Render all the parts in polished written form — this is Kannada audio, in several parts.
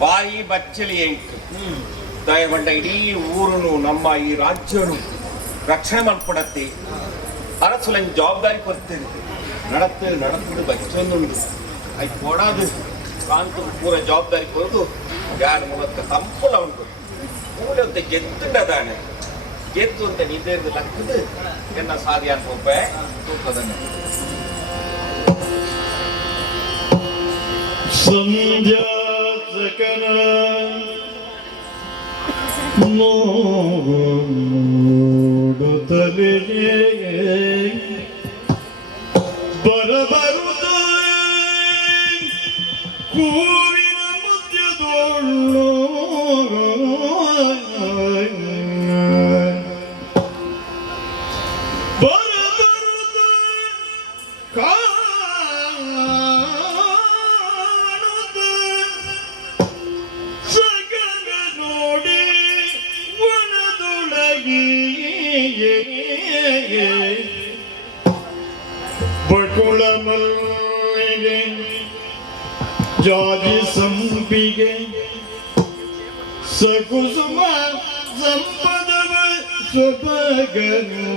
ಬಾಯಿ ಬಚ್ಚಲಿ ಎಂಟು ದಯಗೊಂಡ ಇಡೀ ಊರುನು ನಮ್ಮ ಈ ರಾಜ್ಯನು ರಕ್ಷಣೆ ಮಾಡ್ಕೊಡತ್ತೆ ಅರಸಲ ಜವಾಬ್ದಾರಿ ಕೊಡ್ತೇನೆ ನಡತ್ತಿಡು ಬಚ್ಚೊಂದುಂಡು ಅವು ಕೊಡೋದು ಕಾಂತು ಪೂರ ಜವಾಬ್ದಾರಿ ಕೊಡೋದು ಯಾರು ಮೂಲಕ ತಂಪುಲ ಉಂಟು ಮೂಲೆ ಅಂತ ಗೆತ್ತುಂಡದಾನೆ ಗೆದ್ದು ಅಂತ ನಿದ್ದೇದು ಲಕ್ಕದು ಎನ್ನ ಸಾಧಿ ಅನ್ಕೊಬ್ಬ ತೂಕದನ್ನು ಸಂಧ್ಯಾ ಸಕನ ನೋಡುತ್ತಲೇ ಬರಬರುತ್ತ ಕೂವಿನ ಮಧ್ಯದೊಳ್ಳು ಬರಬರುತ್ತ ಕಾಣುತ್ತ ಸಗನ ನೋಡಿ ವನದೊಳಗೆ ಬಕುಳ ಮಲ್ಲಿಗೆ ಜಾಜಿ ಸಂಪಿಗೆ ಸಕುಸುಮ ಸಂಪದವ ಸ್ವಭಗನು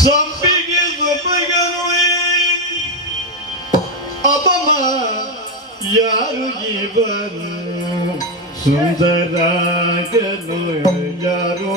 ಸಂಪಿಗೆ ಸ್ವಭಗನು ಅಪಮ ಯಾರು ಜೀವನು ಸುಂದರಾಗನು ಯಾರು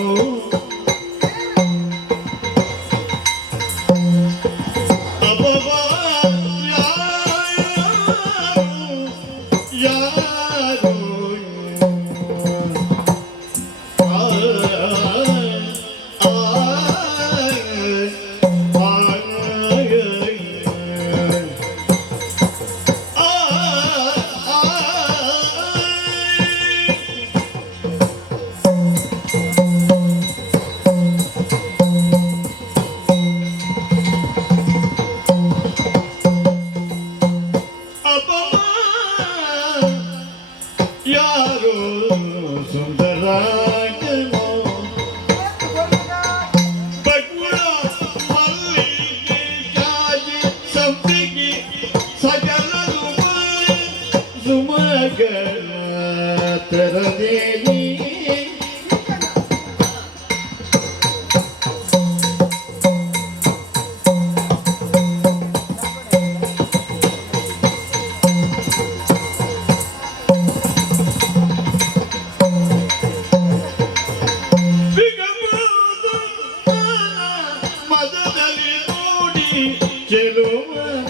ಯಾರು ಸುಂದರಾಗನು ಬಕುಳ ಮಲ್ಲಿಗೆ ಜಾಜಿ ಸಂಪಿಗೆ ಸಕಲ ಸುಮಗಳ ತೆರದೇನಿ ಚೆಲುವನ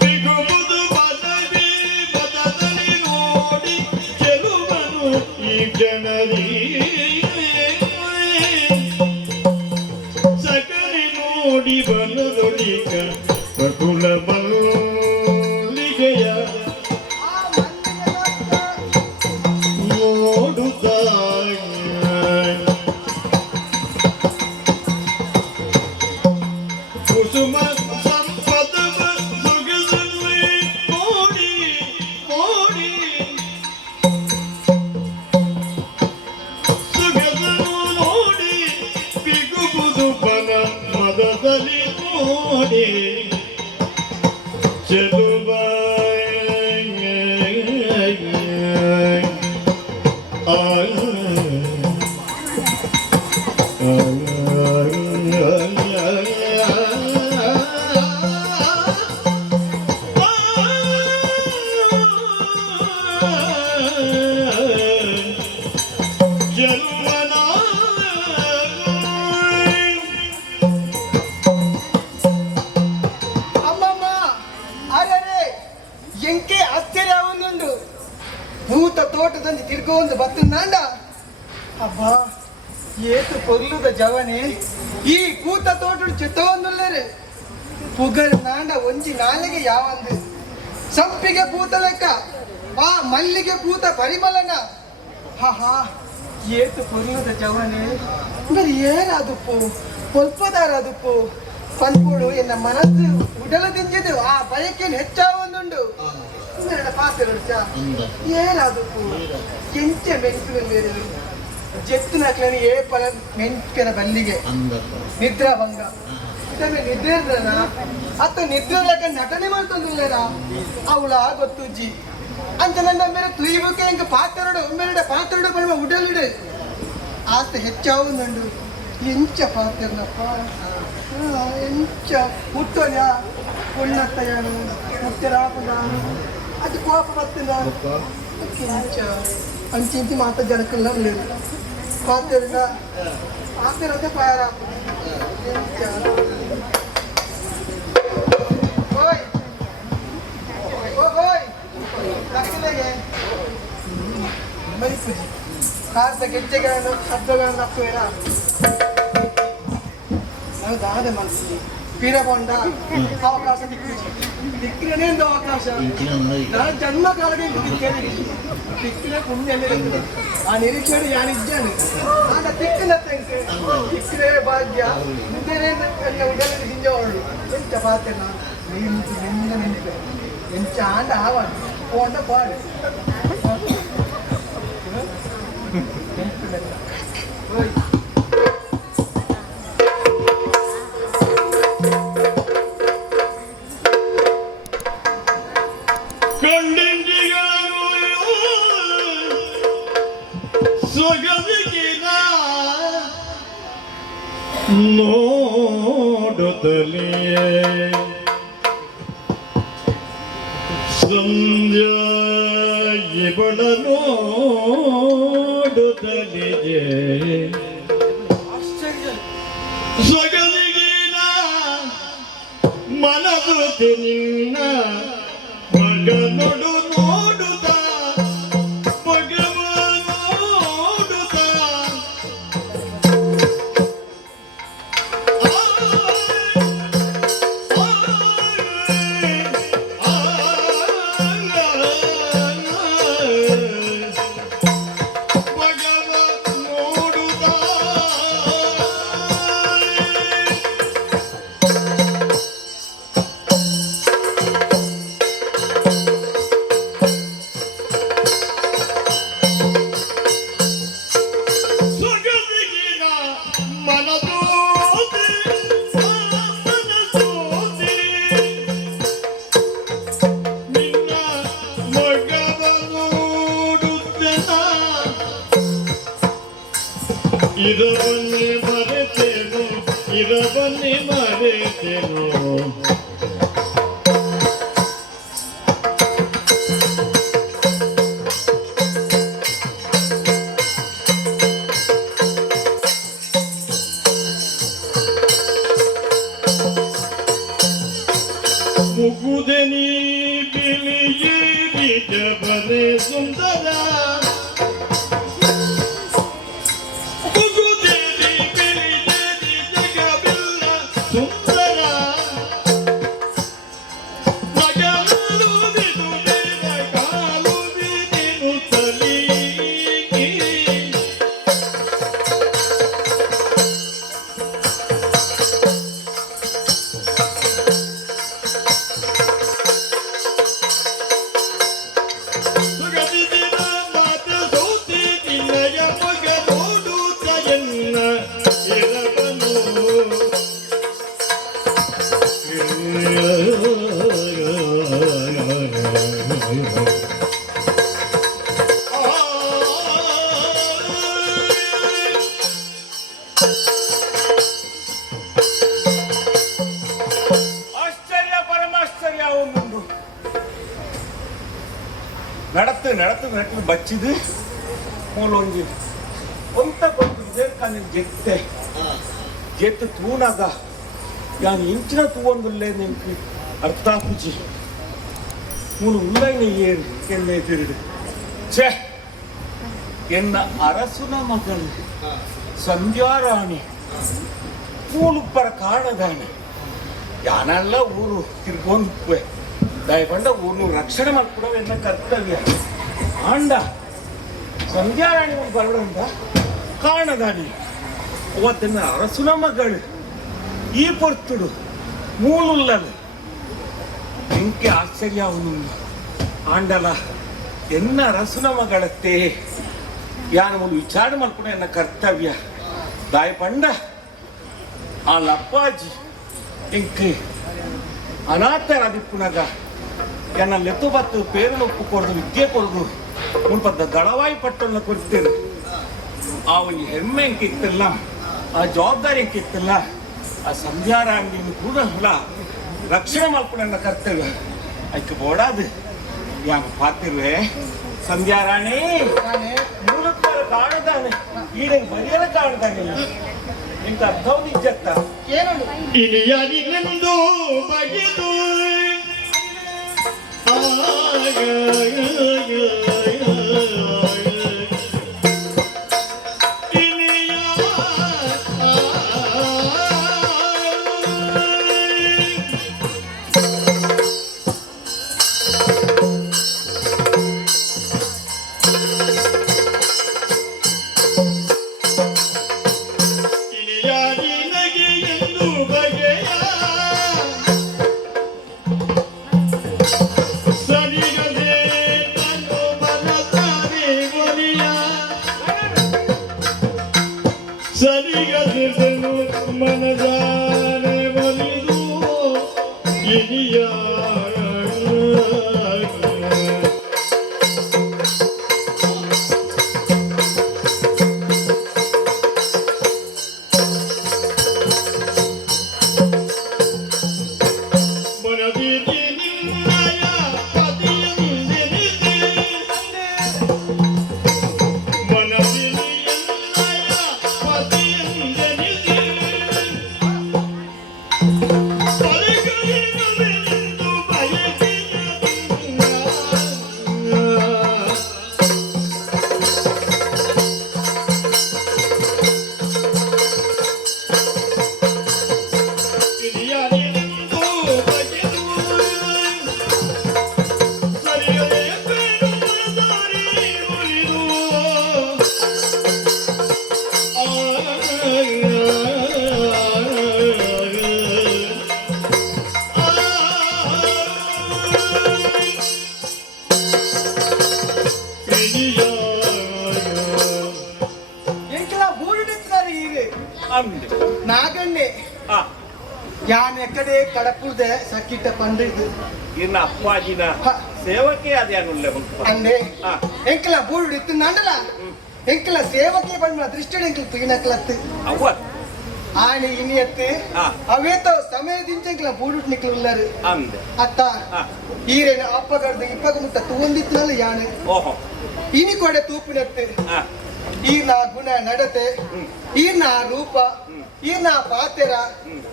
ಬಿಗುವುದು ಬದಲಿ ನೋಡಿ ಚೆಲುವನು ಈ ಜನರಿ ಸಕಲಿ ನೋಡಿ ಬನದೊಳಿಗ ಬಕುಳ ಮಲ್ಲಿಗೆಯ ನೋಡುತ್ತ ಕುಸುಮ ಸಂಪದವ ಸೊಗಸನ್ನು ನೋಡಿ ನೋಡಿ ಸೊಗಸನ್ನು ನೋಡಿ ಬಿಗುವುದು ಬನ ಮದದಲ್ಲಿ ನೋಡಿ ಚೆಲುವ ಅಮ್ಮಮ್ಮ ಅರೆ ಎಂಕೆ ಆಶ್ಚರ್ಯ ಒಂದುಂಡು ಭೂತ ತೋಟದಲ್ಲಿ ತಿರ್ಗೊಂದು ಬತ್ತು ನಾಂಡ ಅಬ್ಬಾ ಏತು ಕೊರ್ಲುದ ಜವನೆ ಈ ಕೂತ ತೋಟ ಚಿತ್ತವೊಂದುಳ್ಳರೆ ಪುಗರ್ ನಾಂಡ ಒಂಜಿ ನಾಲೆಗೆ ಯಾವಂದು ಸಂಪಿಗೆ ಪೂತ ಲೆಕ್ಕ ಆ ಮಲ್ಲಿಗೆ ಪೂತ ಪರಿಮಳನ ಹಾ ಏತು ಕೊರ್ಲುದ ಜವನೆ మరి ఏరాదుప్పు పొల్పదారాదుప్పు పన్పుడు ఎన్న మనసు ఉడలు దించదు ఆ బయకేను ಹೆಚ್ಚಾವೊಂದುಂಡು ఇంగడ పాసరుచ ఏరాదుప్పు ఎంచె మెంకులు ಮೇರೆಲು ಜೆತ್ತು ನಕ್ಲನಿ ಏ ಪಲ ಮೆಂಕನ ಬಲ್ಲಿಗೆ ನಿದ್ರಾ ಭಂಗ ಅಷ್ಟಮೇ ನಿದ್ರೆ ಇರ್ದನ ಅತ್ತ ನಿದ್ರೆ ಲೆಕ್ಕ ನಟನೆ ಮಾಡ್ತಂದಿಲ್ಲರ ಅವಳ ಗೊತ್ತುಜ್ಜಿ ಅಂತ ನನ್ನ ಮೇಲೆ ತುಯ್ಯಬೇಕು ಹೆಂಗೆ ಪಾತ್ರೆಡು ಬರುವ ಉಡಲಿಡು ಆತ ಹೆಚ್ಚಾವುಂಡು ಎಂಚ ಪಾತ್ರೆನಪ್ಪ ಎಂಚ ಹುಟ್ಟೋಯ ಉಣ್ಣತ್ತಯ್ಯನು ಮುತ್ತರಾಪದ ಅದು ಕೋಪ ಬರ್ತದ ಎಂಚ ಅಂಚಿ ಮಾತ ಜನಕ್ಕೆಲ್ಲ లేదు ಪಾತ್ರೆನ ಪಾತ್ರೆ ಪಾರ ಎಂಚ ಓಯ್ ಓಯ್ ಲಕ್ಷಣಗೆ ಮೈಪುಜಿ ಕಾದ ಗೆಜ್ಜೆಗಳನ್ನು ಶಬ್ದಗಳನ್ನು ಹಾಕುವೇನ ನಾವು ದಾದ ಮನಸ್ಸಿಗೆ ಪೀರಬೊಂಡ ಅವಕಾಶ ದಿಕ್ಕಿನೇಂದು ಅವಕಾಶ ನಾನು ಜನ್ಮ ಕಾಲಕ್ಕೆ ದಿಕ್ಕಿನ ಪುಣ್ಯ ಆ ನಿರೀಕ್ಷೆ ಯಾನಿದ್ದಾನೆ ಆಗ ದಿಕ್ಕಿನ ತೆಂಕೆ ದಿಕ್ಕಿನೇ ಭಾಗ್ಯ ಮುಂದೇನೆ ಉಡಲಿಗೆ ಹಿಂಜವಳು ಎಂಚ ಪಾತೆನ ನಿಂತು ನಿಂತು ಎಂಚ ಆಂಡ ಆವ ಪೋಂಡ ಪಾಡು ನೋಡುತ್ತಲಿಯೇ ಸಂಧ್ಯಾ ಇವಳ ನೋಡುತ್ತಲಿಯೇ ಸೊಗದಿಗಿನ ಮನದುತ್ತೆ ನಿನ್ನ ಮಗ ನೋಡುತ್ತ ಮಗವ ನೋಡುತ್ತ ಇರಬನ್ನಿ ಮರೆತೇನು ಮುಗುದೆ ನೀ ಬಿಳಿಗಿ ಬೀಜಬನೆ ಸುಂದರ ನಡತು ಬಚ್ಚಿದು ಮೂಲೊಂಜಿ ಒಂತ ಕೊಟ್ಟಿದ್ದೆ కానీ ಜೆತ್ತೆ ತೂನಾಗ ಯಾನ್ ಇಂಚಿನ ತೂವೊಂದುಲ್ಲೆ ನಿಂಕು ಅರ್ಥಾಪುಜಿ ಮೂಲು ಉಲ್ಲೈನ ಏರು ಎನ್ನೆ ತಿರುಡು ಛೇ ಎನ್ನ ಅರಸುನ ಮಗಳು ಸಂಧ್ಯಾರಾಣಿ ಮೂಲುಪ್ಪರ ಕಾರಣದಾನೆ ಯಾನೆಲ್ಲ ಊರು ತಿರ್ಗೊಂಡು ದಯಪಂಡ ಊರ್ನು ರಕ್ಷಣೆ ಮಾಡ್ಕೊಡೋ ಎನ್ನ ಕರ್ತವ್ಯ ಆಂಡ ಸಂಧ್ಯಾರಾಣಿ ಒಂದು ಬರಡಂದ ಕಾರಣದಾನಿ ಅವತ್ತಿನ ಅರಸುನ ಮಗಳು ಈ ಪೊರ್ತುಡು ಮೂಲುಲ್ಲದು ಎಂಕೆ ಆಶ್ಚರ್ಯ ಅವನು ಆಂಡಲ ಎನ್ನ ಅರಸುನ ಮಗಳತ್ತೆ ಯಾನ ಒಂದು ವಿಚಾರ ಮಾಡ್ಕೊಡೋ ಎನ್ನ ಕರ್ತವ್ಯ ದಾಯಪಂಡ ಆ ಲಪ್ಪಾಜಿ ఇంక అనాథరాదిప్పునగా ఎన్న లెత్తుబత్తు పేరు ఒప్పుకూడదు విద్య కొడదు ಮುನ್ಪದ ದಳವಾಯಿ ಪಟ್ಟನ್ನ ಕೊಡ್ತೀರಿ ಆ ಒಂದು ಹೆಮ್ಮೆ ಎಂಕಿತ್ತಿಲ್ಲ ಆ ಜವಾಬ್ದಾರಿ ಎಂಕಿತ್ತಿಲ್ಲ ಆ ಸಂಧ್ಯಾರಾಣಿಯನ್ನು ಕೂಡ ಅಲ್ಲ ರಕ್ಷಣೆ ಮಾಡ್ಕೊಂಡು ಕರ್ತವ್ಯ ಅದಕ್ಕೆ ಬೋಡಾದು ಯಾಂಗ ಪಾತಿರ್ವೆ ಸಂಧ್ಯಾರಾಣಿ ಮೂಲಕರ ಕಾಣದಾನೆ ಈಡೆ ಬರಿಯಲ ಕಾಣದಾನಿಲ್ಲ ಇಂಥ ಅರ್ಥವು ನಿಜತ್ತ ಏನು ಇಲಿಯನಿಗೆಂದು ಬಗೆದು ಸರಿಗದಿರ್ದನು ಮನದಾನೆ ಒಲಿದು ಇನಿಯ ಮನದಿದಿ ನಿನ್ನಯ ಪದಿಯಂದೆನಿದೆ ಮನದಿದಿ నాగండి యాన్ ఎక్కడే కడపుదే సక్కిట పండుగ ಇನ್ನ ಅಪ್ಪಾಜಿನ ಸೇವಕ್ಕೆ ಅದೇನುಲ್ಲ ಅಂದೆ ಎಂಕಲ ಬೂಡು ಇತ್ತಂದಲ್ಲ ಎಂಕಲ ಸೇವಕ್ಕೆ ಬಂದ ದೃಷ್ಟಿ ಎಂಕಲ ತುಗಿನಕ್ಲತ್ತು ಅವ್ವ ಆನಿ ಇನಿಯತ್ತು ಅವೇತೋ ಸಮಯದಿಂದ ಎಂಕಲ ಬೂಡು ನಿಕ್ಲ ಉಳ್ಳರು ಅಂದೆ ಅತ್ತ ಈರೇನ ಅಪ್ಪಗಡ್ದು ಇಪ್ಪಗ ಮುತ್ತ ತೂಂದಿತ್ತನಲ್ಲ ಯಾನೆ ಓಹೋ ಇನಿ ಕೊಡೆ ತೂಪಿನತ್ತು ಈರ್ನ ಗುಣ ನಡತೆ ಈರ್ನ ರೂಪ ಈರ್ನ ಪಾತೆರ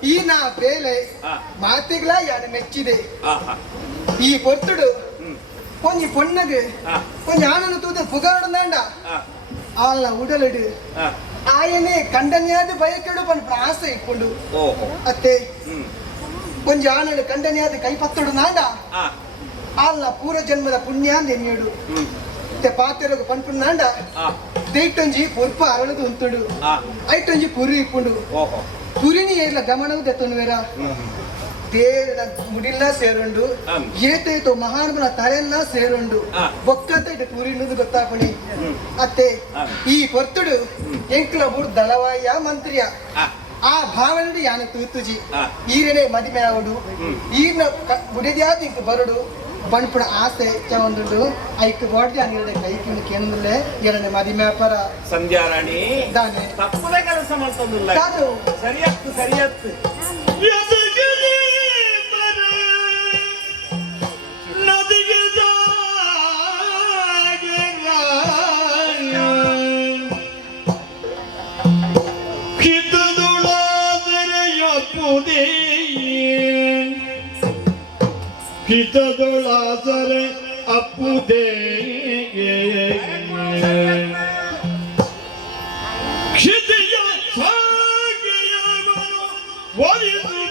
ಈರ್ನ ಬೇಲೆ ಮಾತಿಗಳ ಯಾರು ಮೆಚ್ಚಿದೆ ಈ ಕೊತ್ತುಡು ಕೊಂಚ ಪೊನ್ನಗೆ ಕೊಂಚ ಆನಂದ ತೂದ ಪುಗಾರಡಂದ ಆಲ್ನ ಉಡಲಡು ಆಯನೆ ಕಂಡನ್ಯಾದ ಬಯಕೆಡು ಬಂದು ಆಸೆ ಇಕ್ಕೊಂಡು ಅತ್ತೆ ಕೊಂಚ ಆನಂದ ಕಂಡನ್ಯಾದ ಕೈ ಪತ್ತಡು ನಾಂಡ ಆಲ್ನ ಪೂರ್ವ ಜನ್ಮದ ಪುಣ್ಯ ನೆನೆಯಡು ಪಾತೆರಗ ಪನ್ಪುಂಡ ದೇಟೊಂಜಿ ಪೊರ್ಪ ಅರಳದು ಉಂತುಡು ಐಟೊಂಜಿ ಪುರಿ ಇಪ್ಪುಂಡು ಪುರಿನಿ ಏರ್ಲ ಗಮನವು ದೆತ್ತೊಂದು ಬೇರ ದೇರ ಮುಡಿಲ್ಲ ಸೇರುಂಡು ಏತೈತೋ ಮಹಾನುಭನ ತಲೆಲ್ಲ ಸೇರುಂಡು ಬೊಕ್ಕತ್ತ ಇಟ್ಟು ಪುರಿನುದು ಗೊತ್ತಾಪಣಿ ಅತ್ತೆ ಈ ಕೊರ್ತುಡು ಎಂಕ್ಲ ಬುಡ್ ದಳವಾಯ ಮಂತ್ರಿಯ ಆ ಭಾವನೆ ಯಾನ ತೂತುಜಿ ಈರನೆ ಮದಿಮೆ ಆವಡು ಈರ್ನ ಬುಡಿದ್ಯಾದ ಇಂಕ ಬರಡು ಬಣ್ಪುಡ ಆಸೆ ಚಂದು ಐಕ್ ಬಾಡ್ಲಿ ಅಂಗಡಿ ಕೈಕಿನ ಕೇಂದ್ರಲೆ ಎರಡನೇ ಮದಿಮೆ ವ್ಯಾಪಾರ ಸಂಧ್ಯಾರಾಣಿ ದಾನೆ ತಪ್ಪದೆ ಕೆಲಸ ಮಾಡ್ತಂದಿಲ್ಲ ಕಾದು ಸರಿಯತ್ತು ಸರಿಯತ್ತು ನದಿಗೆ ಹಿತದೊಳಾದರೆ ಅಪ್ಪುದೇ ಕ್ಷಿತಿಯ ಒಲಿದು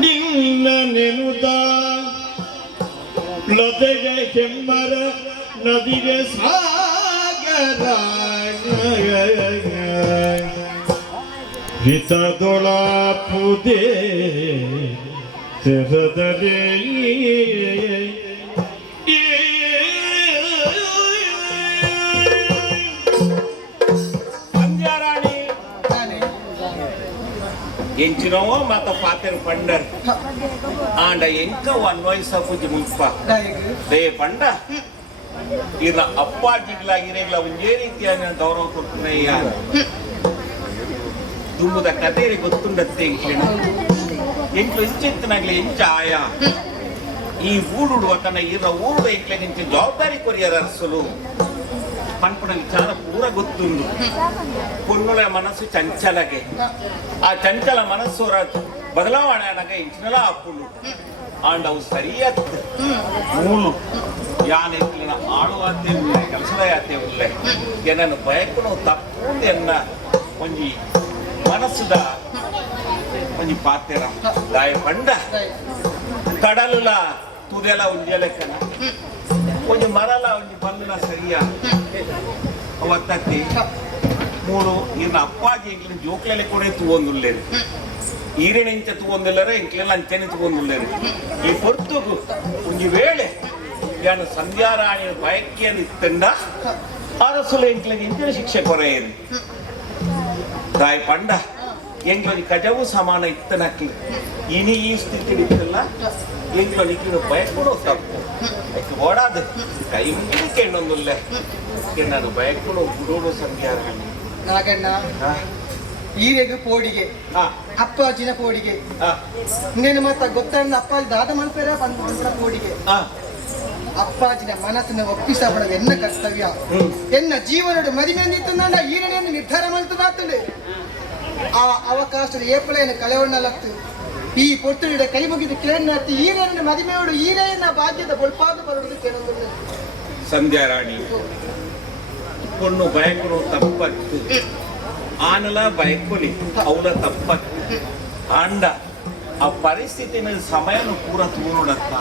ನಿನ್ನ ನೆನುದ ಲತೆಗೆ ಕೆಮ್ಮರ ನದಿಗೆ ಸಾಗರ ಹಿತದೊಳಾಪುದೇ ತೆರದಲ್ಲಿ ಸಂಧ್ಯಾರಾಣಿ ಎಂಚಿನವೋ ಮತ್ತ ಪಾತೆರು ಪಂಡರ್ ಆಂಡ ಎಂಕ ಅನ್ವಯಿಸ ಪೂಜೆ ಮುಲ್ಪ ದೇ ಪಂಡ ಇನ್ನ ಅಪ್ಪಾಜಿಗ್ಲ ಇರೆಗ್ಲ ಒಂದೇ ರೀತಿಯ ಗೌರವ ಕೊಡ್ತೀನಯ್ಯ ದುಮ್ಮದ ಕತೆ ಗೊತ್ತುಂಡತ್ತೆ ಎಂಕ್ಲು ಇಂಚಿತ್ತನಾಗ್ಲಿ ಎಂಚ ಆಯ ಈ ಊಡುಡುವ ತನ್ನ ಇರ ಊರುಡ ಎಂಕ್ಲೆ ನಿಂಚ ಜವಾಬ್ದಾರಿ ಕೊರಿಯರ ಅರಸಲು ಪನ್ಪುನ ವಿಚಾರ ಪೂರ ಗೊತ್ತುಂಡು ಪೊನ್ನುಳ ಮನಸ್ಸು ಚಂಚಲಗೆ ಆ ಚಂಚಲ ಮನಸ್ಸು ಬದಲಾವಣೆ ಅನಗ ಇಂಚಿನಲ ಹಾಕೊಂಡು ಆಂಡ್ ಅವು ಸರಿಯಾದ ಮೂಲು ಯಾನೆಕ್ಲಿನ ಆಳುವಾತೆ ಉಳ್ಳೆ ಕೆಲಸದ ಯಾತೆ ಉಳ್ಳೆ ಏನನ್ನು ಬಯಕನು ತಪ್ಪು ಎನ್ನ ಒಂಜಿ ಮನಸ್ಸುದ ಒಂಜಿ ಪಾತೆರ ದಾಯ ಪಂಡ ಕಡಲುಲ ತುದೆಲ ಒಂಜಿ ಲೆಕ್ಕನ ಒಂಜಿ ಮರಲ ಒಂಜಿ ಬಂದನ ಸರಿಯ ಅವತ್ತತ್ತಿ ಮೂರು ಇನ್ನ ಅಪ್ಪಾಜಿ ಎಂಕ್ಲಿನ ಜೋಕ್ಲೆಲೆ ಕೂಡ ತೂವೊಂದುಲ್ಲೇರು ಈರೆನೆಂಚ ತೂವೊಂದಿಲ್ಲರೆ ಎಂಕ್ಲೆಲ್ಲ ಅಂಚೆನೆ ತೂವೊಂದುಲ್ಲೇರು ಈ ಹೊರ್ತುಗು ಒಂಜಿ ವೇಳೆ ಯಾನು ಸಂಧ್ಯಾರಾಣಿಯ ಬಯಕೆಯನ್ನು ಇತ್ತಂಡ ಅರಸುಲು ಎಂಕ್ಲಿಗೆ ಇಂಚಿನ ಶಿಕ್ಷೆ ಕೊರೆಯರು ದಾಯ ಪಂಡ ಎಂಗ್ಲೊಂದು ಕಜವು ಸಮಾನ ಇತ್ತನಕ್ಲಿ ಇನಿ ಈ ಸ್ಥಿತಿ ಇತ್ತಲ್ಲ ಎಂಗ್ಲೊಂದು ಬಯಕೊಂಡು ತಪ್ಪು ಓಡಾದ ಕೈ ಮುಂದಕ್ಕೆ ಇನ್ನೊಂದುಲ್ಲೆ ನಾನು ಬಯಕೊಂಡು ಗುಡೋಡು ಸಂಧ್ಯಾರಾಣಿ ನಾಗಣ್ಣ ಈರೆಗು ಪೋಡಿಗೆ ಅಪ್ಪಾಜಿನ ಪೋಡಿಗೆ ಇನ್ನೇನು ಮತ್ತ ಗೊತ್ತಂದ ಅಪ್ಪಾಜಿ ದಾದ ಮಲ್ಪೇರ ಬಂದ ಪೋಡಿಗೆ ಅಪ್ಪಾಜಿನ ಮನಸ್ಸನ್ನು ಒಪ್ಪಿಸಬಡದು ಎನ್ನ ಕರ್ತವ್ಯ ಎನ್ನ ಜೀವನದ ಮದಿಮೆಂದಿತ್ತು ನಂಡ ಈರನೆಯನ್ನು ನಿರ್ಧಾರ ಮಾಡ್ತದಾಗ್ತದೆ ಆ ಅವಕಾಶದ ಏಪಳೆಯನ್ನು ಕಳೆವಣ್ಣಲತ್ತು ಈ ಪೊರ್ತುಳಿದ ಕೈ ಮುಗಿದು ಕೇಳತಿ ಈರೇನ ಮದಿಮೆಯೋಡು ಈರೇನ ಭಾಗ್ಯದ ಬೊಳ್ಪಾದ ಬರುವುದು ಕೇಳೋದಿಲ್ಲ ಸಂಧ್ಯಾರಾಣಿ பொண்ணு பயக்கணும் தப்பத்து ಆನಲ ಬಯಕೊಲಿ ಅವಳ ತಪ್ಪತ್ತು ಆಂಡ ಆ ಪರಿಸ್ಥಿತಿನ ಸಮಯನು ಪೂರ ತೂರುಡತ್ತ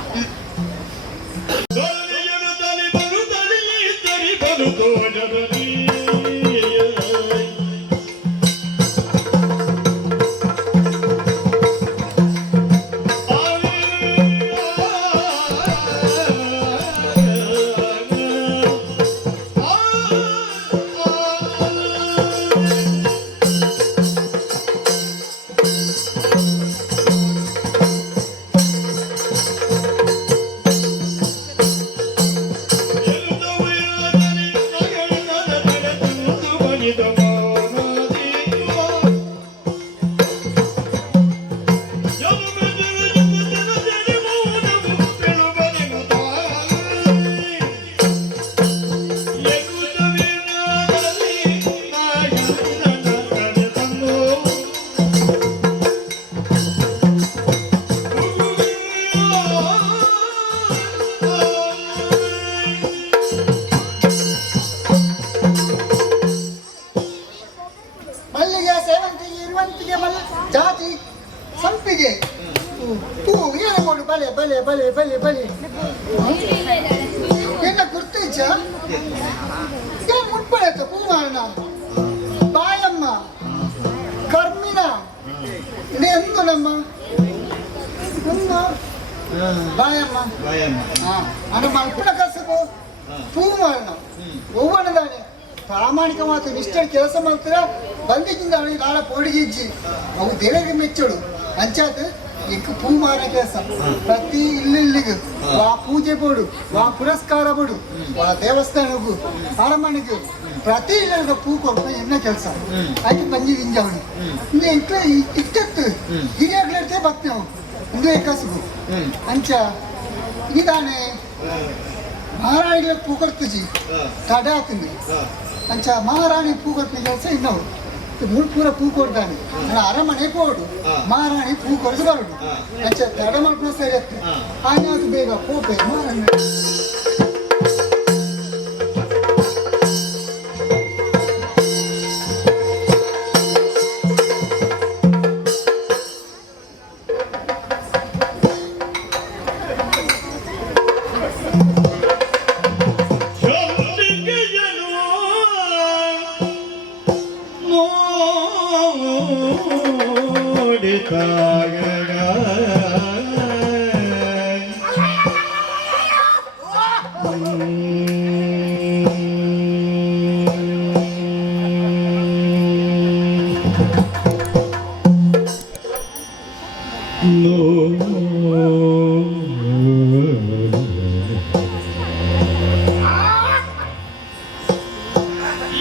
ಜಾತಿ ಸಂಪಿಗೆ ಹೂ ಏನು ಕೊಡು ಬಲೆ ಬಲೆ ಬಲೆ ಬಲೆ ಬಲೆ ಏನ ಗುರ್ತೈಚ ಏನು ಮುಟ್ಪಡೈತ ಪೂವಾಣ ಬಾಯಮ್ಮ ಕರ್ಮಿನ ಎಂದು ನಮ್ಮ ಬಾಯಮ್ಮ ಅದು ಮಲ್ಪುಣ ಕಸಬು ಪೂವಾಣ ಒವ್ವನದಾನೆ ಪ್ರಾಮಾಣಿಕ ಮಾತು ನಿಷ್ಠೆ ಕೆಲಸ ಮಾಡ್ತಾರ ಬಂದಿದ್ದಿಂದ ಅವನಿಗೆ ನಾಳೆ ಪೋಡಿಗಿಜ್ಜಿ ಅವು ದೇವರಿಗೆ ಮೆಚ್ಚೋಡು ಅಂಚಾದ ಇಂಕ ಪೂ ಮಾರ ಕೆಲಸ ಪ್ರತಿ ಇಲ್ಲಿಗೂ ವಾ ಪೂಜೆ ಬೋಡು ವಾ ಪುರಸ್ಕಾರ ಬೋಡು ವಾ ದೇವಸ್ಥಾನಗೂ ಅರಮನೆಗೂ ಪ್ರತಿ ಇಲ್ಲಿಗೆ ಪೂ ಕೊಡ್ಬೇಕು ಎನ್ನ ಕೆಲಸ ಆಯ್ತು ಬಂದಿದ್ದಿಂದ ಅವನು ಇನ್ನು ಇಂಕ ಇಟ್ಟತ್ತು ಹಿರಿಯಾಗ್ಲಿರ್ತೇ ಬರ್ತೀವಿ ನಾವು ಇಂದೇ ಕಸಬು ಅಂಚ ಇದಾನೆ ಮಹಾರಾಣಿಗೆ ಪೂ ಕೊಡ್ತೀಜಿ ತಡೆ ಹಾಕಿಂದು ಅಂಚ ಮಹಾರಾಣಿ ಪೂ ಕೊಡ್ತೀನಿ ಕೆಲಸ ಇನ್ನವರು ಮುಳ್ಪೂರ ಪೂ ಕೊಡ್ತಾನೆ ಅರಮನೆ ಪೋಡು ಮಹಾರಾಣಿ ಪೂ ಕೊಡದು ಬರುಡು ಅಂಚ ತಡ ಮಾಡ್ಕೊಂಡು ಸರಿ ಆಗ್ತದೆ ಆಯ್ತು ಬೇಗ ಪೋಪೆ ಮಹಾರಾಣಿ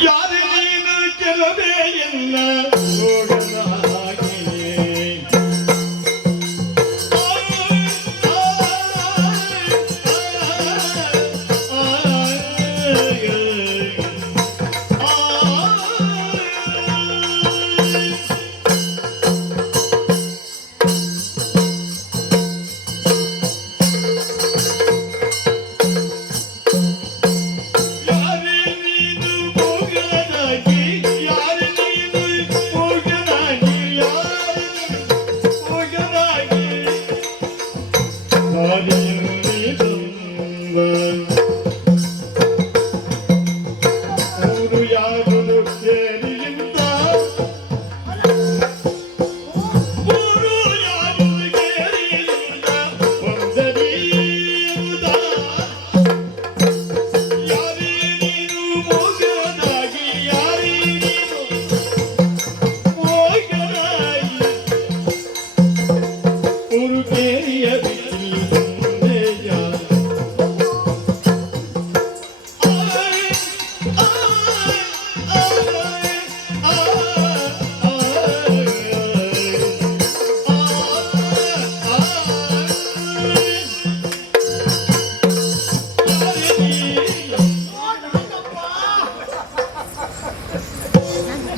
ಯಾರು ನೀನು ಕೆಲವೇ ಎಲ್ಲ ನೋಡಲಾಗಿ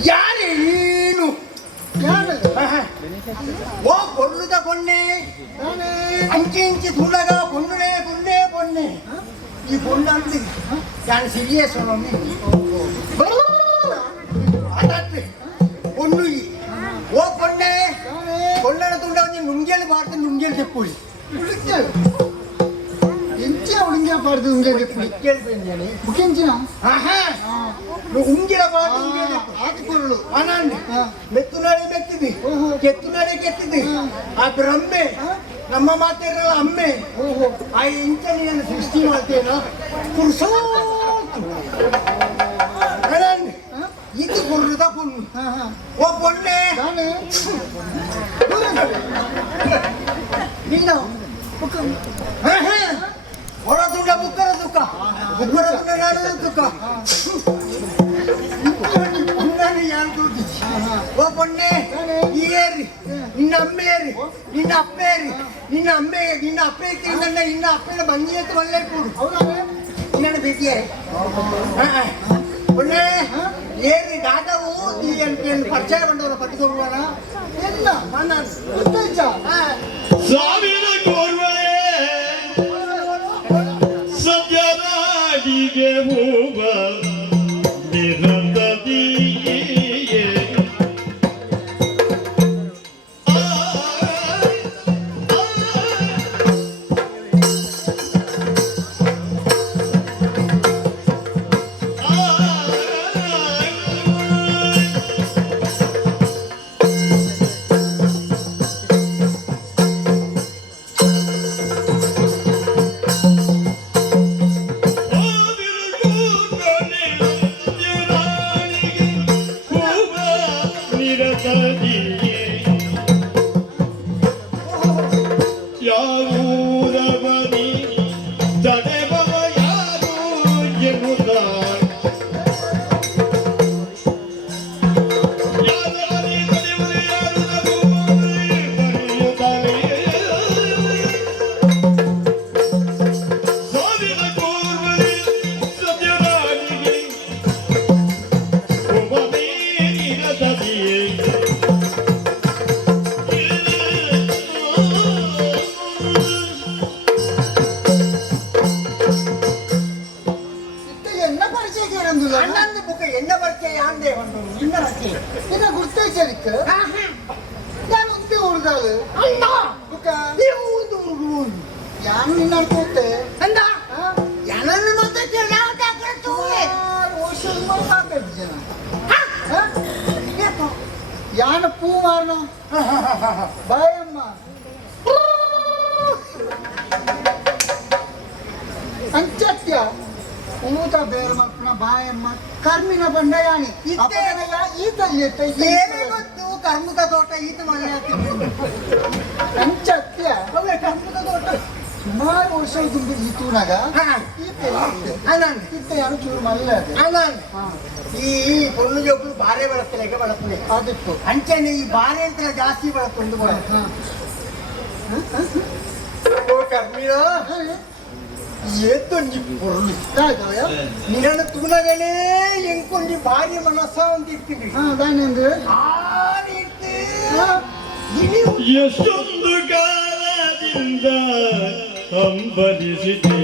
ಯಾರೇ ನೀನು ಓ పొర్లు తకొన్నే అంచి ఇంచి తులగా పొన్నునే పొన్నే పొన్నే ఈ పొన్నంది దాని సీరియస్ ఉంది అదట్టు పొన్ను ఓ పొన్నే పొన్నడ తుండ ಒಂಜಿ ನುಂಗೇಲು ಮಾಡ್ತ ನುಂಗೇಲು ತೆಪ್ಪುಳಿ ಎಂಚ ಉಳಿಂಗ ಪಾಡ್ದು ಉಂಗೇಲಿ ಕೇಳ್ತೀನಿ ಮುಖ್ಯಂಚಿನ ಆಹಾ ఉంగిల బాటు ఆకుకూరలు అనండి మెత్తునాడే మెత్తిది ಕೆತ್ತುನಾಡೆ ಕೆತ್ತಿದಿ ಆ ಬ್ರಹ್ಮೆ ನಮ್ಮ ಮಾತಿರಲ್ಲ ಅಮ್ಮೆ ಆ ಇಂಚನೆಯನ್ನು ಸೃಷ್ಟಿ ಮಾಡ್ತೇನ ಪುರುಷೋ ಇದು ಕೊರ್ರದ ಪೊಣ್ಣು ಓ ಪೊಣ್ಣೆ ನಿನ್ನ ಹೊರ ದುಡ್ಡ ಬುಕ್ಕರ ದುಃಖ ಬುಕ್ಕರ ದುಡ್ಡ ನಾಡದ ದುಃಖ ಓ ಪೊಣ್ಣೆ ಈ ಏರಿ ನಿನ್ನ ಅಮ್ಮ ಏರಿ ನಿನ್ನ ಅಪ್ಪ ಏರಿ ನಿನ್ನ ಅಪ್ಪ ಇಟ್ಟಿಂದ ನಿನ್ನ ಅಪ್ಪನ ಬಂಗಿ ಅಂತ ಒಳ್ಳೆ ಕೂಡು ನಿನ್ನ ಭೇಟಿಯೇ ಪೊಣ್ಣೆ ಏರಿ ದಾಟವು ಈ ಪರಿಚಯ ಬಂದವರ ಪಟ್ಟಿಕೊಳ್ಳುವನ ಎಲ್ಲ ಸಾವಿರ ಕೋರ್ವಳೆ ಸತ್ಯನಾಡಿಗೆ ಹೋಗ ನಿರಂತದಿಯೇ ಯಾರೂರವನಿ ತಡೆಬವ ಯಾರು ಎನ್ನುತ್ತ ಯಾರವನಿ ತಡೆಬವ ಯಾರು ಬರೆಯುತ್ತಲೇ ಸಾವಿರ ಕೋರ್ವರಿ ಸತ್ಯರಾಣಿಗೆ ಒಮ್ಮೆ ನಿರತದಿಯೇ ಅಣ್ಣಂದು ಬುಕ್ಕ ಎನ್ನ ಪರಿಚಯ ಅಂದೆ ಇನ್ನ ಪರಿಚಯ ಇನ್ನ ಗುರ್ತೈಸಲಿಕ್ಕೆ ನಾನು ಒಂದೇ ಉಳ್ದಾಳು ಅಣ್ಣ ಬುಕ್ಕ ನೀವು ಒಂದು ಯಾನು ನಿನ್ನ ಕೂತೆ ಅಂದ ಯಾನನ್ನು ಮತ್ತೆ ನಾವು ತಾಕತ್ತು ಓಷನ್ ಮಾತಾಡ್ತಿದ್ದ ಜನ ಯಾನ ಪೂ ಮಾರಣ ಬಾಯಮ್ಮ ಅಂಚತ್ಯ ಊಟ ಬೇರೆ ಮಲ್ಪನ ಬಾಯಮ್ಮ ಕರ್ಮಿನ ಬಂಡ ಯಾಣಿ ಈತಲ್ಲಿ ಏನೇ ಗೊತ್ತು ಕರ್ಮದ ತೋಟ ಈತ ಮನೆ ಅಂಚ ಸುಮಾರು ವರ್ಷ ದುಡ್ಡು ಈ ತೂನಾಗ ಇತ್ತ ಯಾರು ಚೂರು ಮಲ್ಲ ಈ ಪೊಳ್ಳು ಜೋಬು ಬಾರೆ ಬಳಸ್ತಾರೆ ಈಗ ಬಳಸ್ತಾರೆ ಅದಕ್ಕೆ ಅಂಚನೆ ಈ ಬಾರೆ ಅಂತ ಜಾಸ್ತಿ ಬಳಸ್ಕೊಂಡು ಕರ್ಮೀರ ಏತೊಂಜಿ ಪೊರ್ಲು ನಿನ್ನ ತೂನಗಲೇ ಎಂಕೊಂಜಿ ಭಾರಿ ಮನಸ್ಸ ಒಂದು ಇರ್ತೀವಿ ದಾನೇಂದ್ರ ಎಷ್ಟೊಂದು ಕಾಲದಿಂದ ಹಂಬಲಿಸಿದೆ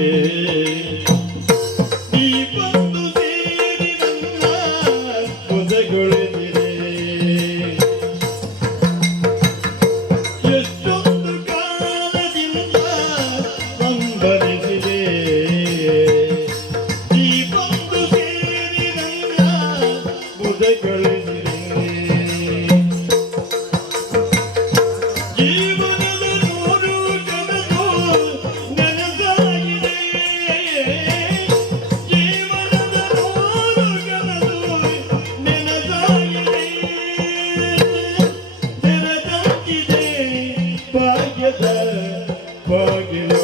ಈ ಬಂದು ಸೇರಿ ನನ್ನ ಪೊದೆಗೊಳಿಸಿದೆ ಎಷ್ಟೊಂದು ಕಾಲದಿಂದ ಹಂಬಲಿಸಿದೆ ಈ ಬಂದು ಸೇರಿ ನನ್ನ ಪೊದೆಗೊಳಿಸಿದೆ ಜೀವನದ ನೂರು ಕನಸು ನನಸಾಗಿದೆ ಜೀವನದ ನೂರು ಕನಸು ನನಸಾಗಿದೆ ತೆರೆದಂತಿದೆ ಭಾಗ್ಯದ ಬಾಗಿಲು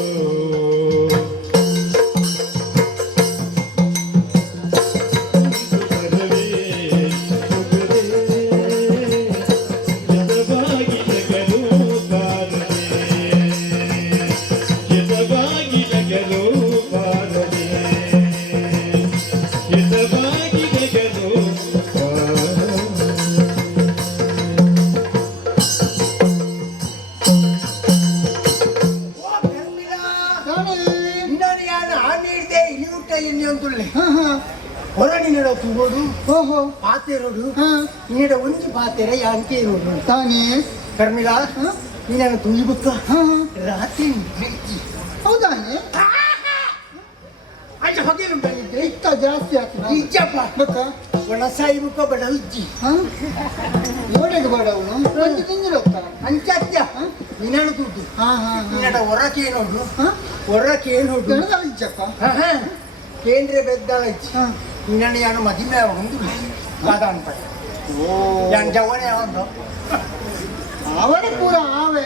ಹೊರಗಿನ ತೂಗೋಡು ಓಹೋ ಪಾತೆರೋಡು ಹಾ ನೀಡ ಒಂಜಿ ಪಾತೆರ ಯಾಂಕೆ ಇರೋಡು ತಾನೇ ಕರ್ಮಿಲ ನೀನು ತುಯಿ ಬುಕ್ಕ ಹಾ ರಾತ್ರಿ ನಿದ್ದೆ ಹೌದಾನೆ ಅಜ್ಜ ಹೊಗೆಲುಂಟಾಗಿದ್ದೆ ಇತ್ತ ಜಾಸ್ತಿ ಆಗ್ತದೆ ಇಜ್ಜಪ್ಪ ಬಕ್ಕ ಒಣಸಾಯಿ ಬುಕ್ಕ ಬಡ ಉಜ್ಜಿ ಹಾ ಓಡೆಗೆ ಬೇಡ ಅವನು ಒಂದು ತಿಂಗಳು ಹೋಗ್ತಾನ ಅಂಚಾತ್ಯ ನೀನಾನು ದುಡ್ಡು ಹಾ ಹಾ ನೀನಡ ಹೊರಕ್ಕೆ ನೋಡು ಹಾ ಹೊರಕ್ಕೆ ನೋಡು ಬೆಳೆದ ಇಜ್ಜಪ್ಪ ಕೇಂದ್ರ ಬೆದ್ದಾಳ ಇಜ್ಜಿ ಹಾ ನೀನಣ್ಣ ಯಾನು ಮದಿಮೆ ಒಂದು ಕಾದ ಅಂತ ಯಾನ್ ಜವನೆ ಒಂದು ಅವನ ಪೂರ ಆವೆ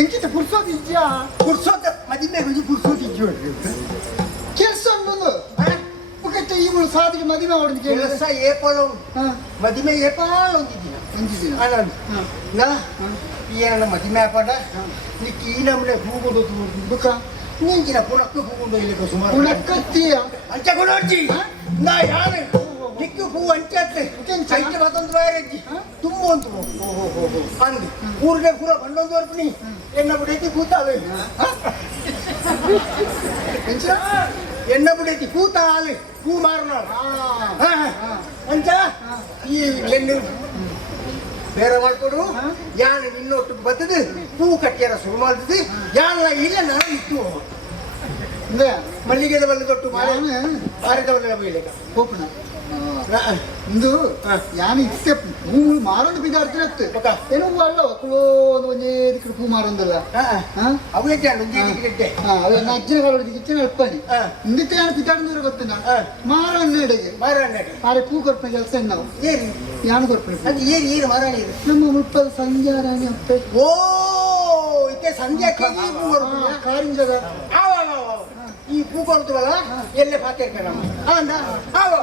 ಎಂಕಿತ ಪುರ್ಸೋದು ಇಜ್ಜ ಕುರ್ಸೋದ ಮದಿಮೆ ಗುಂಜಿ ಕುರ್ಸೋದಿಜ್ಜು ಕೆಲಸ ಬಂದು ಮುಖಕ್ಕೆ ಇವಳು ಸಾಧಿಗೆ ಮದುವೆ ಅವಳಿಗೆ ಕೆಲಸ ಏಪಳ ಹಾ ಮದಿಮೆ ಏಪಾಳ ಒಂದಿದ್ದಿನ ಅಂಜಿದಿನ ಆನಂದ್ ಹಾ ನಾ ಈ ನನ್ನ ಮದಿಮೆ ಆಪಡ ನಿಕ್ಕಿ ಈ ನಮ್ಮನೆ ಹೂಗೊಂಡು ಬುಕ್ಕ ನೀಂಗಿನ ಪುನಕ್ಕು ಹೂಗೊಂಡು ಇಲ್ಲಿಗೆ ಸುಮಾರು ಉಣಕ್ಕತ್ತೀಯ ಅಂಚ ಕೊಡೋಜ್ಜಿ ನಾ ಯಾರು ನಿಕ್ಕು ಹೂ ಅಂಚತ್ತೆ ಚೈತ್ಯ ಮತ್ತೊಂದು ಬಾಯಜ್ಜಿ ತುಂಬ ಅಂತ ಅಂದು ಊರಿಗೆ ಪೂರ ಬಂದೊಂದು ವರ್ಪಣಿ ಎನ್ನ ಬಿಡೈತಿ ಕೂತಾವೆ ಎನ್ನ ಬಿಡೈತಿ ಕೂತಾಲೆ ಹೂ ಮಾರಣ ಅಂಚ ಈ ಎನ್ನು ಬೇರೆ ಮಾಡ್ಕೊಡು ಯಾನು ನಿನ್ನೊಟ್ಟಿಗೆ ಬರ್ತದೆ ಹೂ ಕಟ್ಟಿಯಾರ ಶುರು ಮಾಡ್ತದೆ ಯಾನ ಇಲ್ಲ ನಾನು ಇತ್ತು ಮಲ್ಲಿಗೆದ ಬಲ್ಲ ತೊಟ್ಟು ಮಾರಿದ ಬಲ್ಲ ಬೈಲೇಕ ಹೋಪಣ ಇಂದು ಯಾನು ಇತ್ತೆ ಹೂ ಮಾರೊಂದು ಬಿದ್ದಾಡ್ತಿರತ್ತೆ ಏನೋ ಅಲ್ಲ ಒಕ್ಕಳೋದು ಒಂದೇ ದಿಕ್ಕ ಹೂ ಮಾರೊಂದಲ್ಲ ಅವು ಎಡ್ಡೆ ಅದೇ ಅಜ್ಜನ ಕಾಲೋಡಿ ಕಿಚ್ಚನ ಅಪ್ಪನಿ ಇಂದಿತ್ತೆ ಯಾನು ಬಿದ್ದಾಡಿದ್ರೆ ಗೊತ್ತಿನ ಮಾರನ್ನೆಡೆಗೆ ಮಾರಾಣಿ ಆರೆ ಪೂ ಕೊಡ್ಪ ಕೆಲಸ ನಾವು ಏನು ಯಾನು ಕೊಡ್ಪ ಅದು ಏನು ಮಾರಾಣಿ ಇದು ನಮ್ಮ ಮುಪ್ಪದ ಸಂಜಾರಾಣಿ ಅಪ್ಪ ಓ ಇತ್ತೆ ಸಂಜೆ ಕೆಜಿ ಹೂ ಬರುತ್ತಲ್ಲ ಕಾರಿಂಜದ ಈ ಹೂ ಬರುತ್ತವಲ್ಲ ಎಲ್ಲೇ ಪಾತೆ ನಮ್ಮ ಆವ